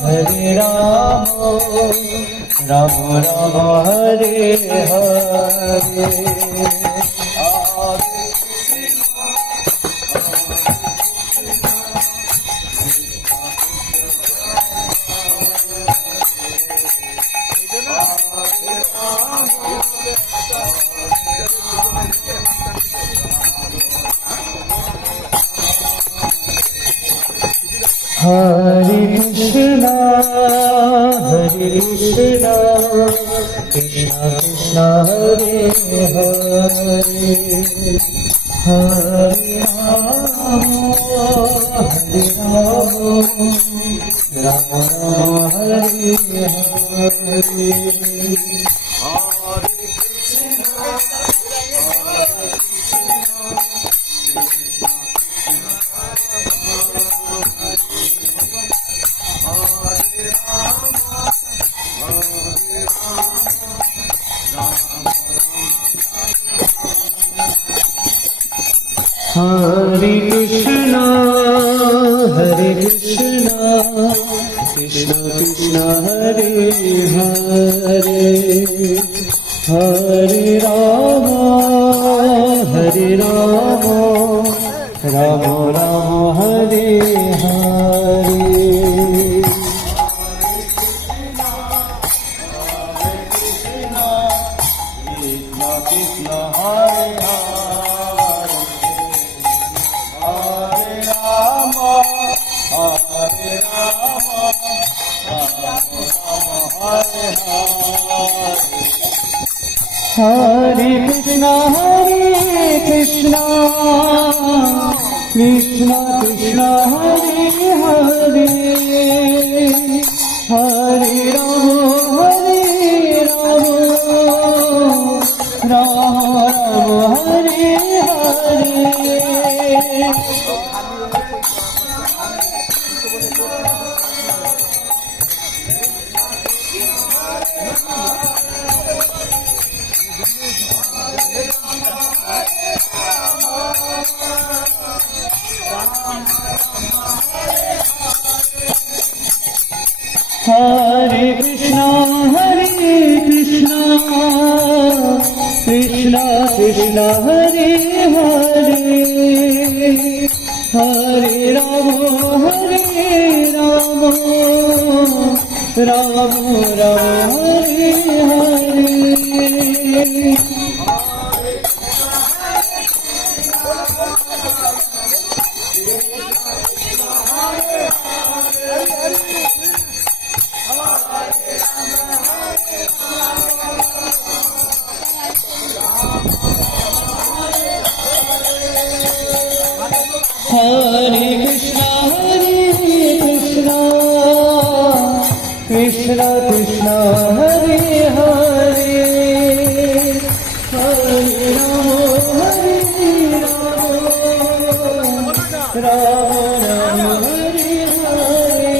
Hare Rama, Rama Rama Hare Hare. Hare Krishna, Krishna Krishna Hare Hare, Hare Rama, Rama Rama Hare Hare. Hare Krishna, Krishna Krishna Hare Hare, Hare Rama, Rama Rama Hare Hare. Hare Krishna, Krishna Krishna Hare Hare, Hare Rama, Rama Rama Hare Hare. Hare Krishna, Krishna Krishna Hare Hare, Hare Rama, Rama Rama Hare Hare. Hare Krishna, Krishna Krishna Hare Hare, Hare Rama, Rama Rama Hare Hare.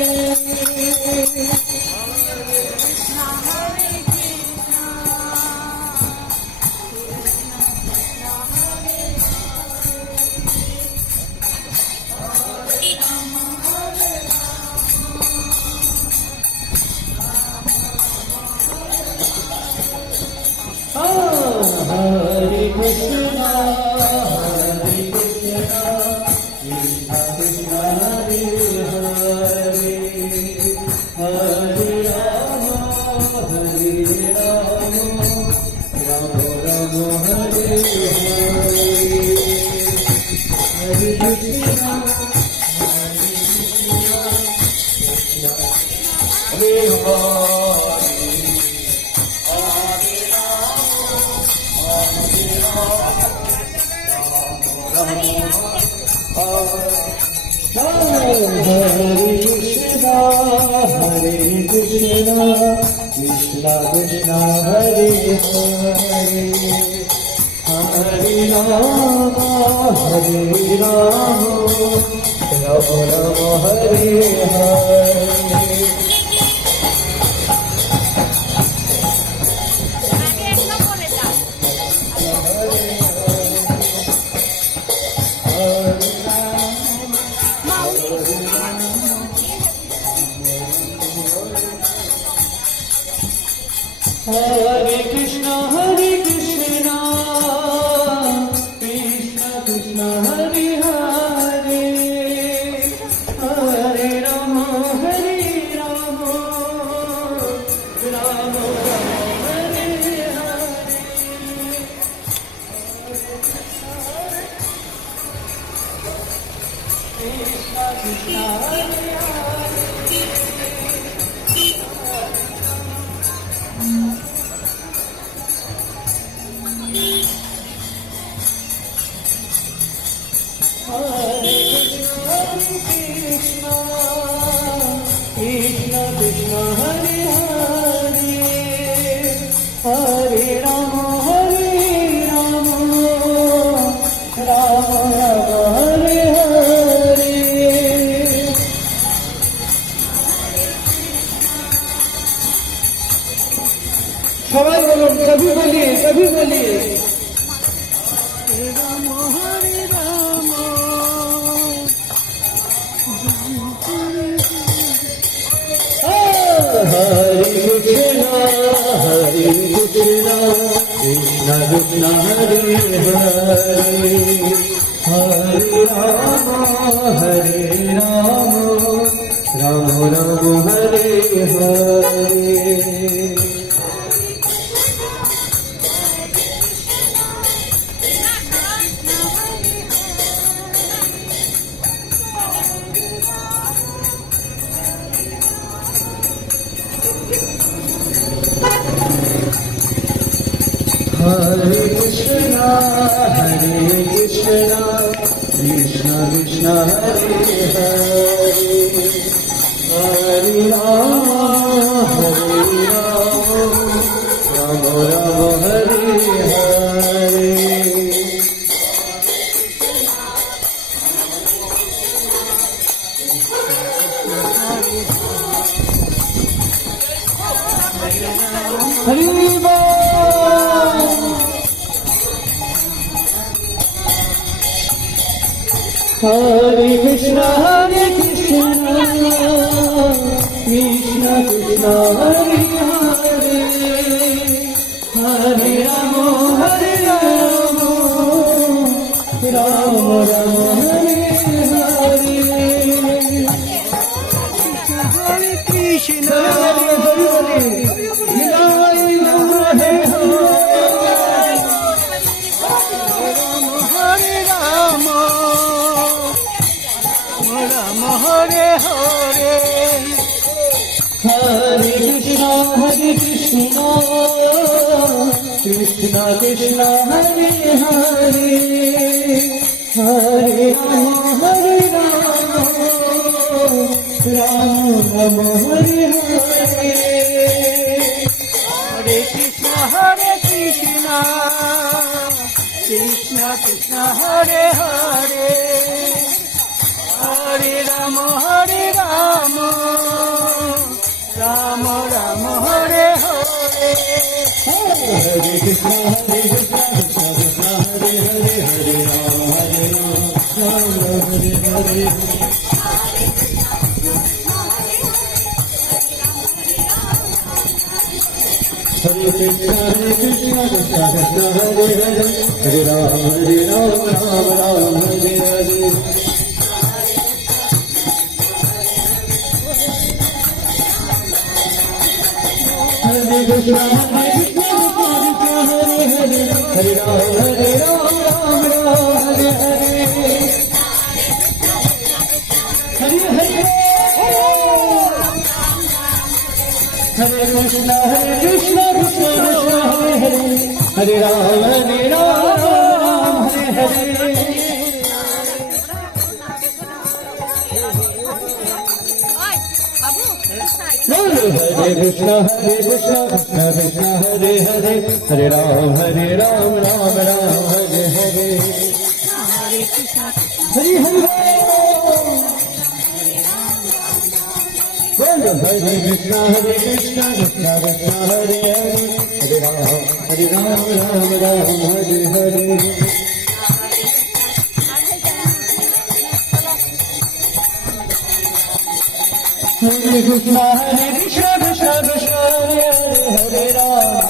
Hare Krishna, Krishna Krishna Hare Hare, Hare Rama, Rama Rama Hare Hare. Hare Krishna, Hare Krishna, Krishna Krishna Hare Hare, Hare Rama, Rama Rama Hare Hare. Hare Krishna, Krishna Krishna, Hare Hare, Hare Rama, Rama Rama, Hare Hare. Krishna Krishna, Hare Krishna, Krishna Krishna, Hare Hare, Hare Rama, Rama Rama, Hare Hare. সবাই বলুন, কবি বলিয়ে রাম হরে Ram, Hare Krishna, Krishna Krishna, Hare Hare, Hare Rama, Rama Rama, Hare Hare. Hare Krishna, Krishna Krishna, Hare Hare, Hare Rama, Rama Rama, Hare Hare. Hare Hare Krishna, Krishna Krishna, Hare Hare, Hare Rama, Rama Rama, Hare Hare. Hare Krishna, Hare Hare, Hare Krishna, Krishna Krishna, Hare Hare, Hare Rama, Rama Rama, Hare Hare. Hare Krishna, Krishna Krishna, Hare Hare, Hare Rama, Rama Rama, Hare Hare. Hare Krishna, Krishna Krishna, Hare Hare, Hare Rama, Rama Hare Hare. Hare Krishna, Krishna Krishna, Hare Hare, Hare Rama, Rama Rama, Hare Hare. Hare Krishna, Hare Hare, Hare Rama, Rama Hare Hare. Hare Hare, Hare Krishna, Krishna Krishna, Hare Hare, Hare Rama, Hare Hare. Hare Krishna, Krishna Krishna, Hare Hare, Hare Rama, Rama Hare Hare. Hare Hare, Hare Krishna, Krishna Krishna, Hare Hare, Hare Rama, Rama Hare Hare. Hare Krishna, Krishna Krishna, Hare Hare, Hare Rama,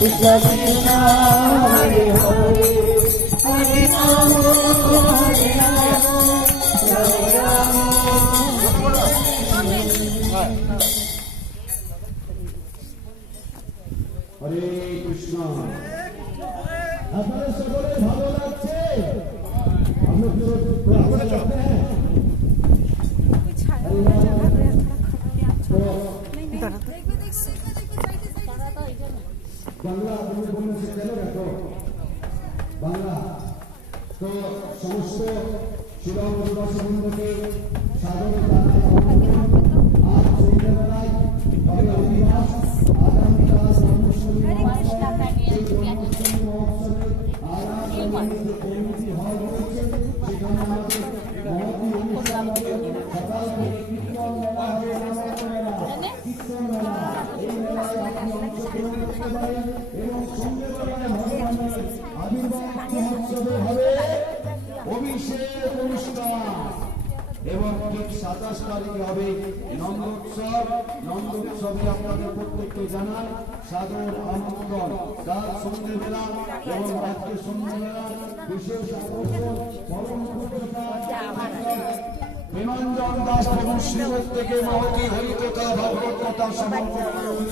Krishna Krishna Hare Hare Hare Rama Hare Rama Rama Rama Hare Krishna আপনারা সকলে ভালো লাগছে আপনারা চলতে हैं বাংলা তুমি বলছো চলো দেখো বাংলা তো সমস্ত শিলং অধিবাসী বন্ধুকে সাদর আজ সন্ধ্যাবেলায় হবে অধিবাস আগামীকাল জন্মাষ্টমী আগামী কমিটি হল রয়েছে সেখানে আমাদের মহতি অনুষ্ঠান হবে সকাল থেকে কীর্তন মেলা হবে কীর্তন মেলা এই মেলায় আপনি অংশগ্রহণ করতে পারেন এবং সন্ধ্যেবেলায় ভগবানের আবির্ভাব মহোৎসবে হবে অভিষেক অনুষ্ঠান এবং ঠিক 27 তারিখে হবে নন্দোৎসবে আপনাদের প্রত্যেককে জানান সাদর আমন্ত্রণ কাল সন্ধ্যেবেলা এবং রাত্রে সন্ধ্যেবেলা বিশেষ আকর্ষণ পরম পূজ্যতা বিমানজন দাস প্রভু শ্রীমত থেকে মহতি হরিকথা ভাগবত কথা সমর্পণ করুন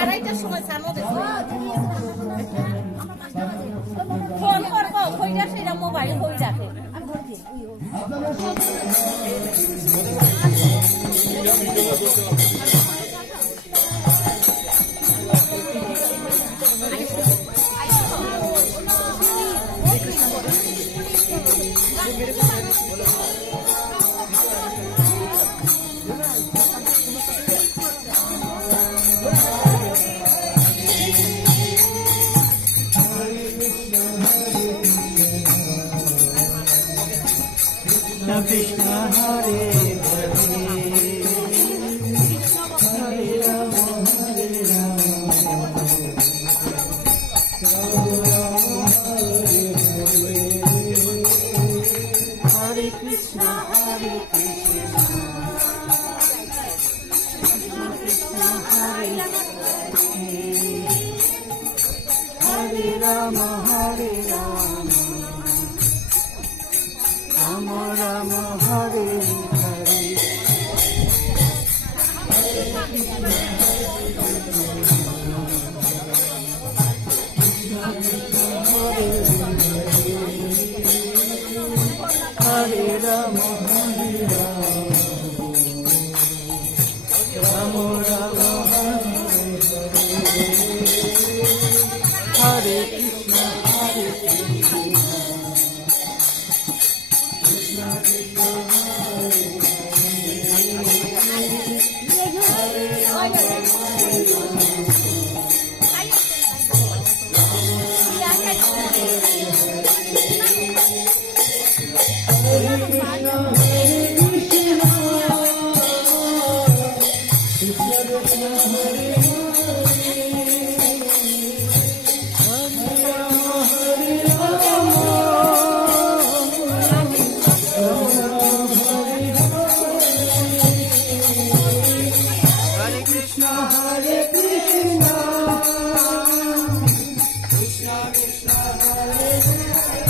আড়াইটার সময় ফোন করবো ওইটা সেটা মোবাইল হয়ে যাবে Krishna Hare Hare Hare Rama Hare Rama Rama Hare Hare Hare Krishna Hare Krishna Krishna Krishna Hare Hare Rama Hare Rama Rama Rama Hare Hare Hare Rama Hare Rama Rama Rama Hare Hare Hare Krishna Hare Krishna Krishna Krishna Hare Hare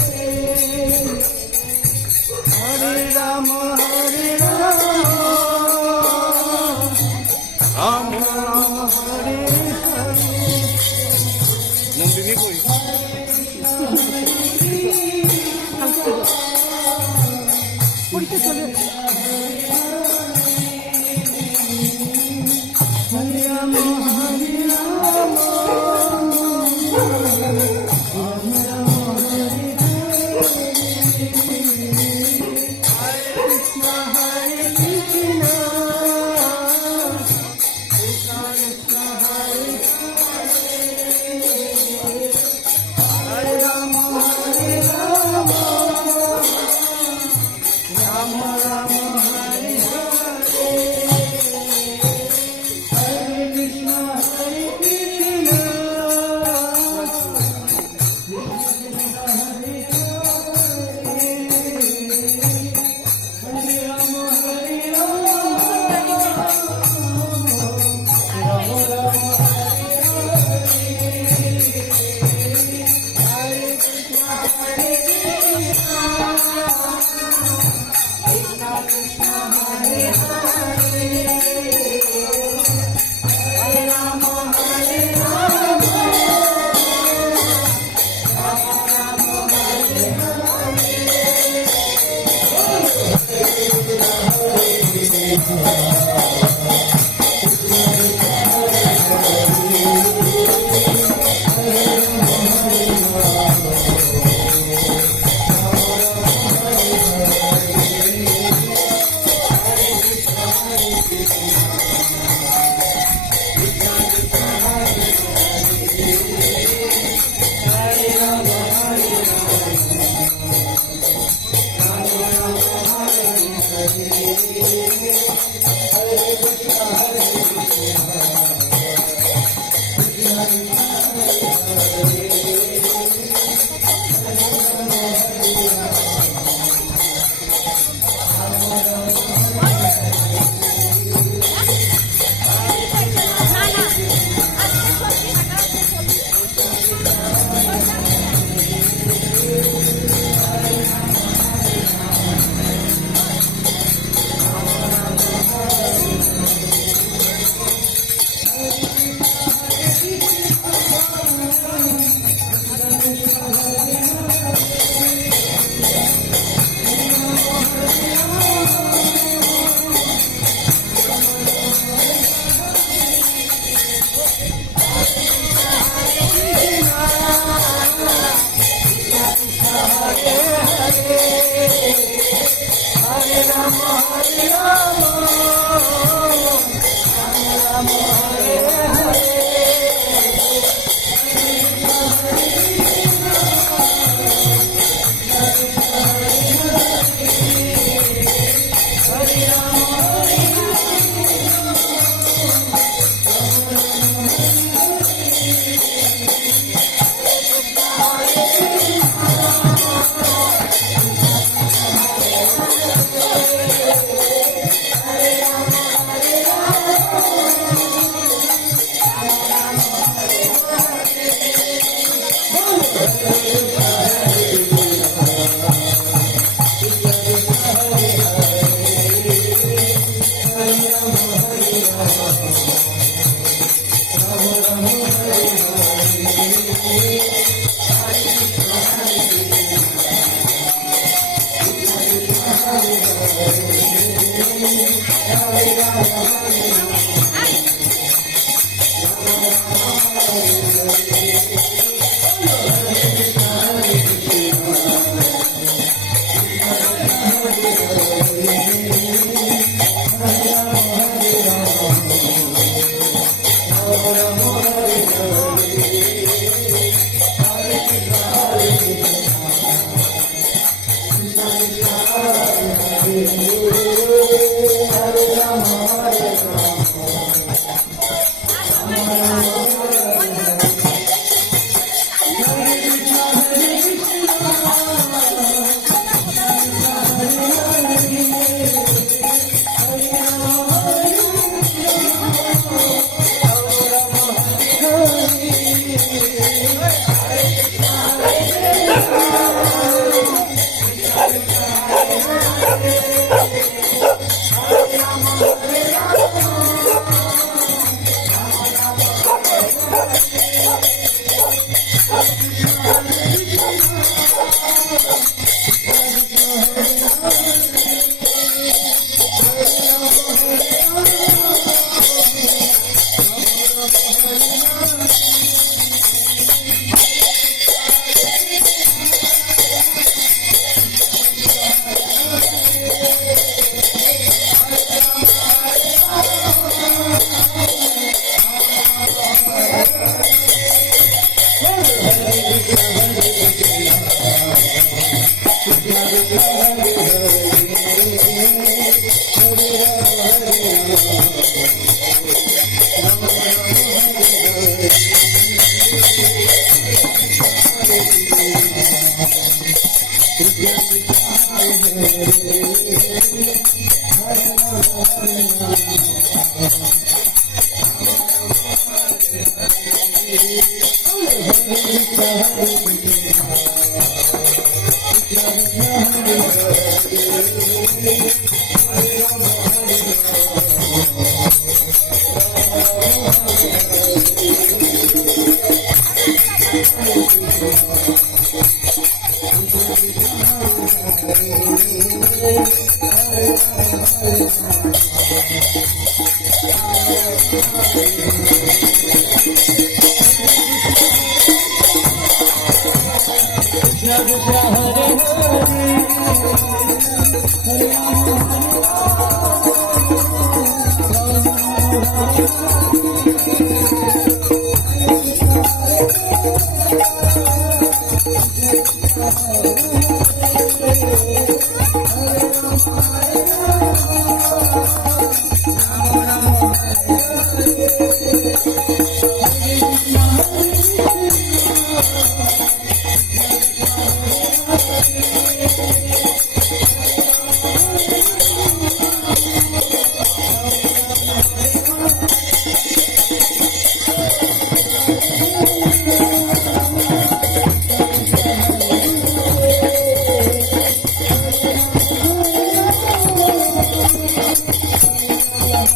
Hare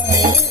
Hare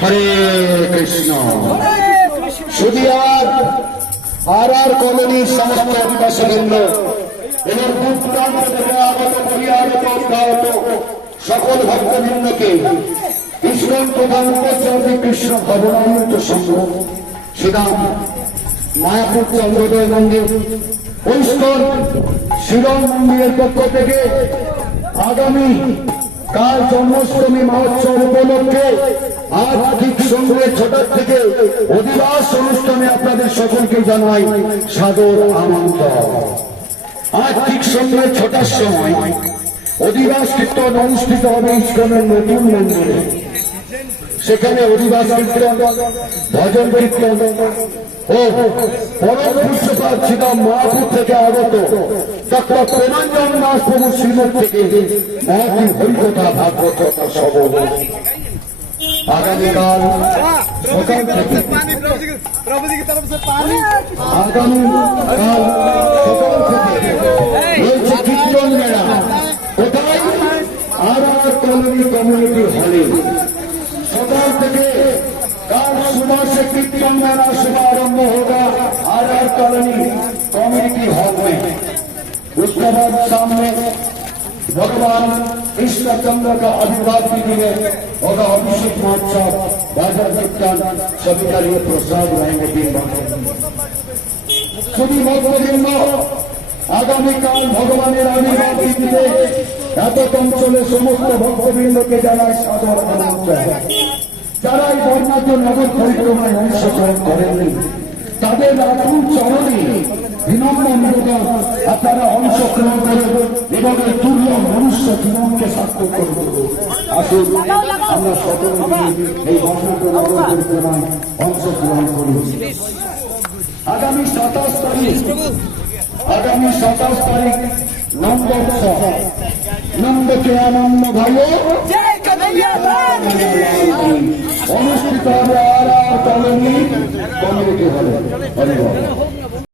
হরে কৃষ্ণ। শুধু আর কলোনির সমস্ত অধিবাসীবৃন্দ এবং দূর দূরান্ত থেকে আগত পরিয়াগত অভ্যাগত সকল ভক্তবৃন্দকে ইস্কন প্রধান উপাচার্য কৃষ্ণ ভবনামৃত সংঘ শ্রীরাম মায়াপুর চন্দ্রোদয় মন্দির ইস্কন শিরম মন্দিরের পক্ষ থেকে আগামী কাল জন্মাষ্টমী মহোৎসব উপলক্ষে আজ ঠিক সন্ধ্যে 6টার থেকে অধিবাস অনুষ্ঠানে আপনাদের সকলকে জানাই সাদর আমন্ত্রণ। আজ ঠিক সন্ধ্যে 6টার সময় অধিবাস কীর্তন অনুষ্ঠিত হবে ইস্কনের নতুন মন্দিরে। সেখানে অধিবাস কীর্তন, ভজন কীর্তন ও পরম পূজ্যপাদ শ্রীরাম মায়াপুর থেকে আগত ডক্টর প্রেমাঞ্জন দাস প্রভু শ্রীমঠ থেকে মহাতি হরিকথা ভাগবত সব আগামীকাল সকাল থেকে রয়েছে কীর্তন মেলা। কোথায়? আর কলোনি কমিউনিটি হলে সকাল থেকে কাল सुबह से कीर्तन मेला शुभारंभ होगा आर कॉलोनी कम्युनिटी हॉल में। उसके बाद सामने भगवान कृष्णचंद्र का अभिवादन दिए होगा, अभिषेक महोत्सव, भजन कीर्तन सभी का लिए प्रसाद रहेंगे दिन भर। सभी भक्तवृंद आगामीकाल भगवाনের আবির্ভাব তিথিতে এত অঞ্চলে সমস্ত ভক্তবৃন্দকে জানাই সাদর আমন্ত্রণ। যারা এই বর্ণাঢ্য নগর পরিক্রমায় অংশগ্রহণ করেননি তাদের আকুল চরণে বিনম্র নিবেদন, আপনারা অংশগ্রহণ করে জীবনের দুর্লভ মনুষ্য জীবনকে সার্থক করব। আসুন আমরা সকলে মিলে এই বর্ণাঢ্য নগর পরিক্রমায় অংশগ্রহণ করি। আগামী 27 তারিখ নন্দোৎসব, নন্দকে আনন্দ ভালো অনুষ্ঠিত হবে আর কলোনি কমিউনিটি হলে।